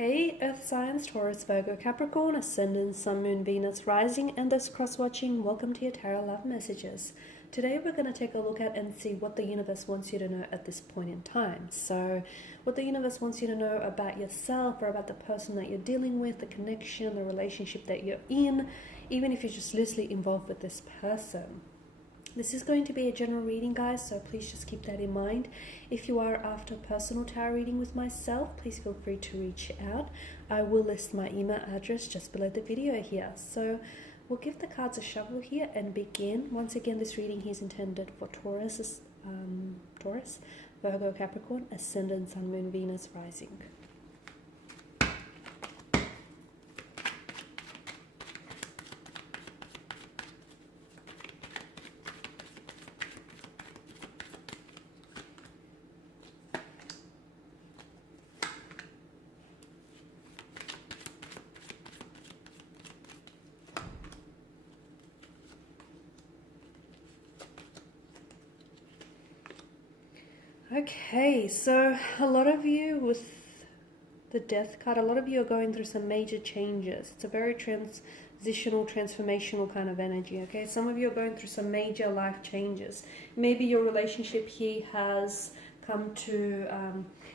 Okay, Earth signs, Taurus, Virgo, Capricorn, Ascendant, Sun, Moon, Venus, Rising, and those cross-watching, welcome to your Tarot Love Messages. Today we're going to take a look at and see what the universe wants you to know at this point in time. So, what the universe wants you to know about yourself or about the person that you're dealing with, the connection, the relationship that you're in, even if you're just loosely involved with this person. This is going to be a general reading, guys, so please just keep that in mind. If you are after a personal tarot reading with myself, please feel free to reach out. I will list my email address just below the video here. So we'll give the cards a shuffle here and begin. Once again, this reading is intended for Taurus, Virgo, Capricorn, Ascendant, Sun, Moon, Venus, Rising. Okay, so a lot of you with the Death card, a lot of you are going through some major changes. It's a very transitional, transformational kind of energy, okay? Some of you are going through some major life changes. Maybe your relationship here has come to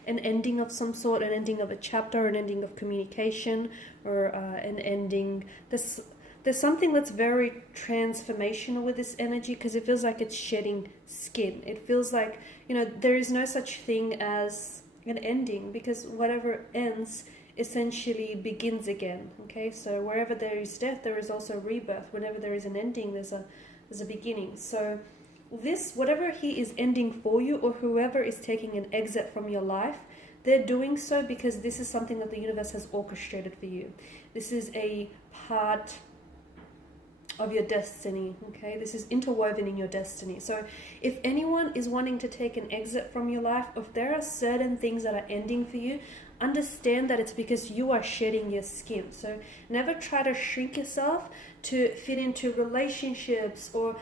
an ending of some sort, an ending of a chapter, an ending of communication, or an ending. There's something that's very transformational with this energy because it feels like it's shedding skin. It feels like, you know, there is no such thing as an ending because whatever ends essentially begins again, okay? So wherever there is death, there is also rebirth. Whenever there is an ending, there's a beginning. So this, whatever he is ending for you or whoever is taking an exit from your life, they're doing so because this is something that the universe has orchestrated for you. This is a part of your destiny, okay? This is interwoven in your destiny. So if anyone is wanting to take an exit from your life, if there are certain things that are ending for you, understand that it's because you are shedding your skin. So never try to shrink yourself to fit into relationships or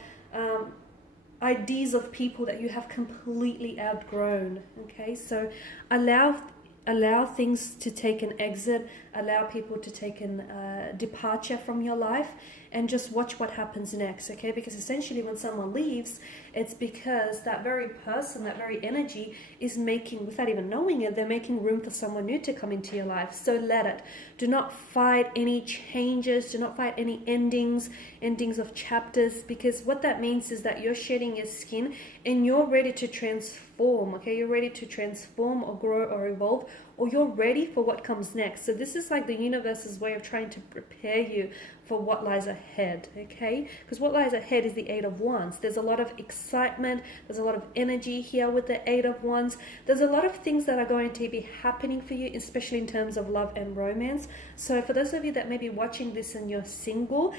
ideas of people that you have completely outgrown, okay? So allow things to take an exit, allow people to take an departure from your life, and just watch what happens next, okay? Because essentially when someone leaves, it's because that very person, that very energy is making, without even knowing it, they're making room for someone new to come into your life. So let it. Do not fight any changes, do not fight any endings of chapters, because what that means is that you're shedding your skin and you're ready to transform, okay? You're ready to transform or grow or evolve, or you're ready for what comes next. So this is like the universe's way of trying to prepare you for what lies ahead, okay? Because what lies ahead is the Eight of Wands. There's a lot of excitement, there's a lot of energy here with the Eight of Wands. There's a lot of things that are going to be happening for you, especially in terms of love and romance. So for those of you that may be watching this and you're single,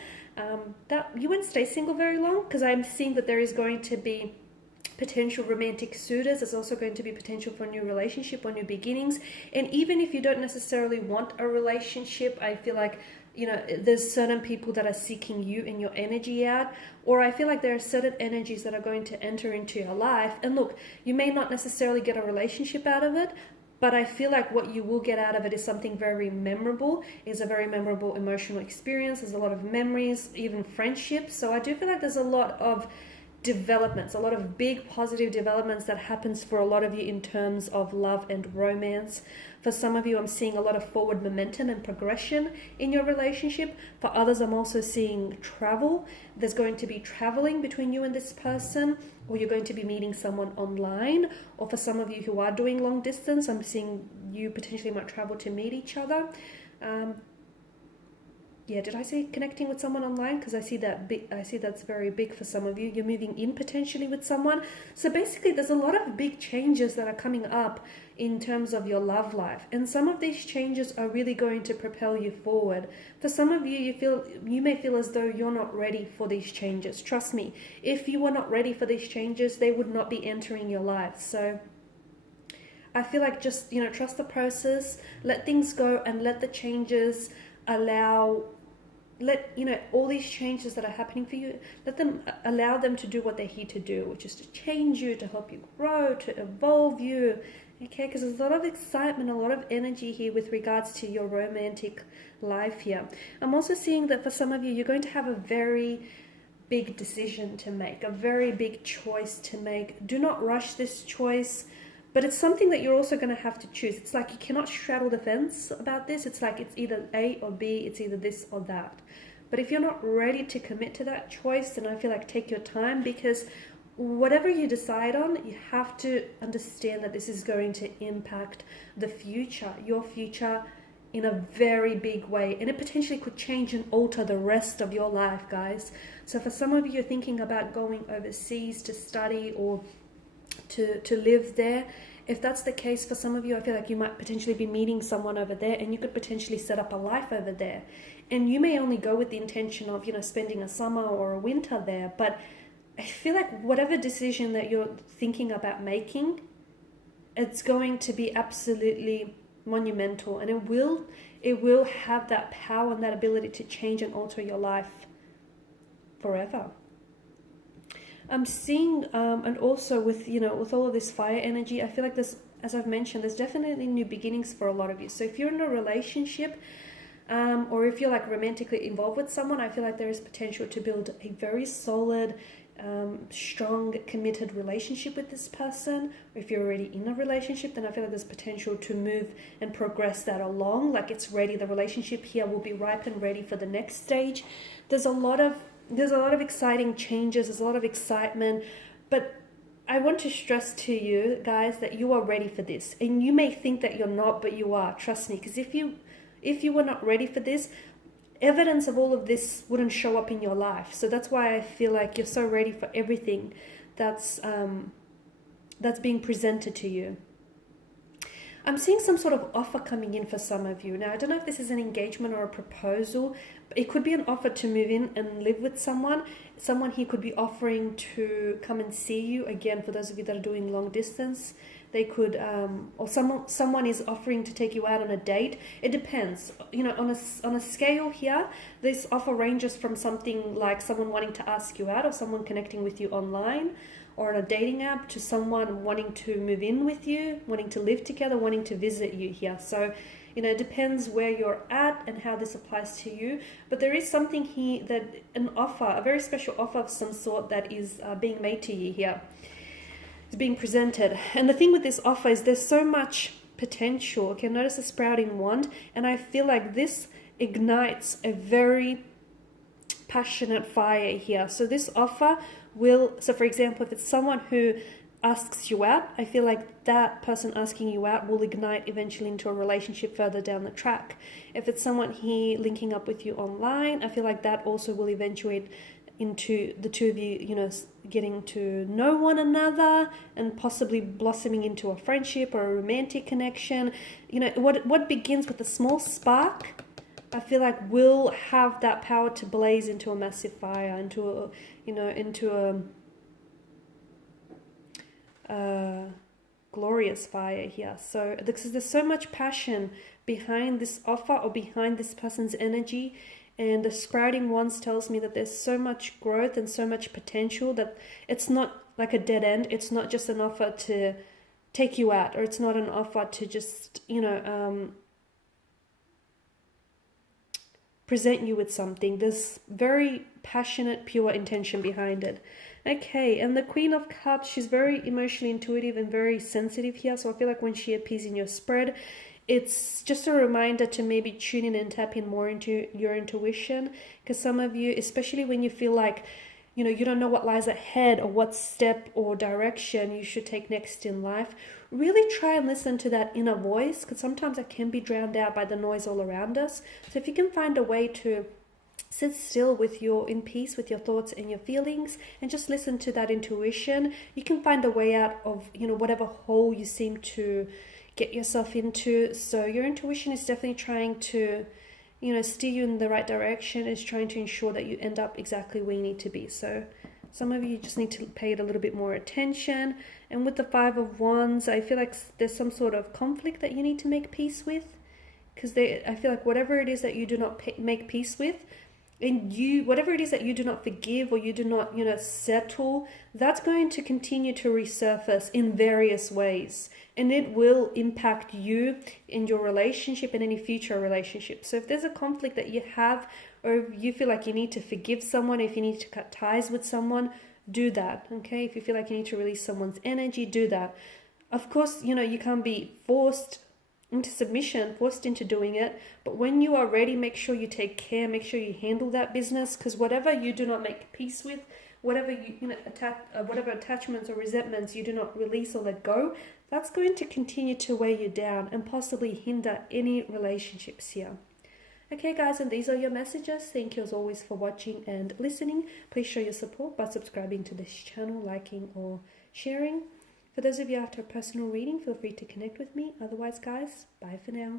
that you won't stay single very long, because I'm seeing that there is going to be potential romantic suitors. There's also going to be potential for a new relationship or new beginnings. And even if you don't necessarily want a relationship, I feel like, you know, there's certain people that are seeking you and your energy out, or I feel like there are certain energies that are going to enter into your life. And look, you may not necessarily get a relationship out of it, but I feel like what you will get out of it is something very memorable. It's a very memorable emotional experience. There's a lot of memories, even friendships. So I do feel like there's a lot of developments, a lot of big positive developments that happens for a lot of you in terms of love and romance. For some of you, I'm seeing a lot of forward momentum and progression in your relationship. For others, I'm also seeing travel. There's going to be traveling between you and this person, or you're going to be meeting someone online. Or for some of you who are doing long distance, I'm seeing you potentially might travel to meet each other. Yeah, did I say connecting with someone online? Because I see that's very big for some of you. You're moving in potentially with someone. So basically, there's a lot of big changes that are coming up in terms of your love life. And some of these changes are really going to propel you forward. For some of you, you may feel as though you're not ready for these changes. Trust me, if you were not ready for these changes, they would not be entering your life. So I feel like just, you know, trust the process, let things go and let the changes all these changes that are happening for you, allow them to do what they're here to do, which is to change you, to help you grow, to evolve you, Okay, because there's a lot of excitement, a lot of energy here with regards to your romantic life here. I'm also seeing that for some of you, you're going to have a very big decision to make, a very big choice to make. Do not rush this choice, but it's something that you're also going to have to choose. It's like you cannot straddle the fence about this. It's like it's either A or B, it's either this or that. But if you're not ready to commit to that choice, then I feel like take your time, because whatever you decide on, you have to understand that this is going to impact the future, your future, in a very big way, and it potentially could change and alter the rest of your life, guys. So for some of you, you're thinking about going overseas to study or to live there. If that's the case, for some of you, I feel like you might potentially be meeting someone over there, and you could potentially set up a life over there. And you may only go with the intention of, spending a summer or a winter there, but I feel like whatever decision that you're thinking about making, it's going to be absolutely monumental, and it will have that power and that ability to change and alter your life forever. I'm seeing, and also with all of this fire energy, I feel like there's, as I've mentioned, there's definitely new beginnings for a lot of you. So if you're in a relationship, or if you're like romantically involved with someone, I feel like there is potential to build a very solid, strong, committed relationship with this person. Or if you're already in a relationship, then I feel like there's potential to move and progress that along. Like it's ready. The relationship here will be ripe and ready for the next stage. There's a lot of exciting changes. There's a lot of excitement, but I want to stress to you guys that you are ready for this. And you may think that you're not, but you are. Trust me, because if you were not ready for this, evidence of all of this wouldn't show up in your life. So that's why I feel like you're so ready for everything that's being presented to you. I'm seeing some sort of offer coming in for some of you. Now, I don't know if this is an engagement or a proposal. It could be an offer to move in and live with someone. Someone here could be offering to come and see you. Again, for those of you that are doing long distance, they could, or someone is offering to take you out on a date. It depends. On a scale here, this offer ranges from something like someone wanting to ask you out, or someone connecting with you online, or on a dating app, to someone wanting to move in with you, wanting to live together, wanting to visit you here. So, it depends where you're at and how this applies to you. But there is something here, that an offer, a very special offer of some sort, that is being made to you here. It's being presented. And the thing with this offer is there's so much potential. Okay, notice the sprouting wand, and I feel like this ignites a very passionate fire here. So this offer so for example, if it's someone who asks you out, I feel like that person asking you out will ignite eventually into a relationship further down the track. If it's someone here linking up with you online, I feel like that also will eventuate into the two of you, getting to know one another and possibly blossoming into a friendship or a romantic connection. What begins with a small spark, I feel like will have that power to blaze into a massive fire, into a glorious fire here. So because there's so much passion behind this offer, or behind this person's energy, and the sprouting wands tells me that there's so much growth and so much potential that it's not like a dead end. It's not just an offer to take you out, or it's not an offer to just present you with something. There's very passionate, pure intention behind it. Okay, and the Queen of Cups, she's very emotionally intuitive and very sensitive here. So I feel like when she appears in your spread, it's just a reminder to maybe tune in and tap in more into your intuition. Because some of you, especially when you feel like, you don't know what lies ahead, or what step or direction you should take next in life, really try and listen to that inner voice, because sometimes it can be drowned out by the noise all around us. So if you can find a way to sit still in peace with your thoughts and your feelings, and just listen to that intuition, you can find a way out of, whatever hole you seem to get yourself into. So your intuition is definitely trying to, steer you in the right direction, is trying to ensure that you end up exactly where you need to be. So some of you just need to pay it a little bit more attention. And with the Five of Wands, I feel like there's some sort of conflict that you need to make peace with, because I feel like whatever it is that you do not make peace with, and you, whatever it is that you do not forgive or you do not, settle, that's going to continue to resurface in various ways, and it will impact you in your relationship and any future relationships. So if there's a conflict that you have, or if you feel like you need to forgive someone, if you need to cut ties with someone, do that. Okay, if you feel like you need to release someone's energy, do that. Of course, you can't be forced into submission, forced into doing it, but when you are ready, make sure you take care, make sure you handle that business, because whatever you do not make peace with, whatever whatever attachments or resentments you do not release or let go, that's going to continue to weigh you down and possibly hinder any relationships here. Okay guys, and these are your messages. Thank you as always for watching and listening. Please show your support by subscribing to this channel, liking or sharing. For those of you after a personal reading, feel free to connect with me. Otherwise, guys, bye for now.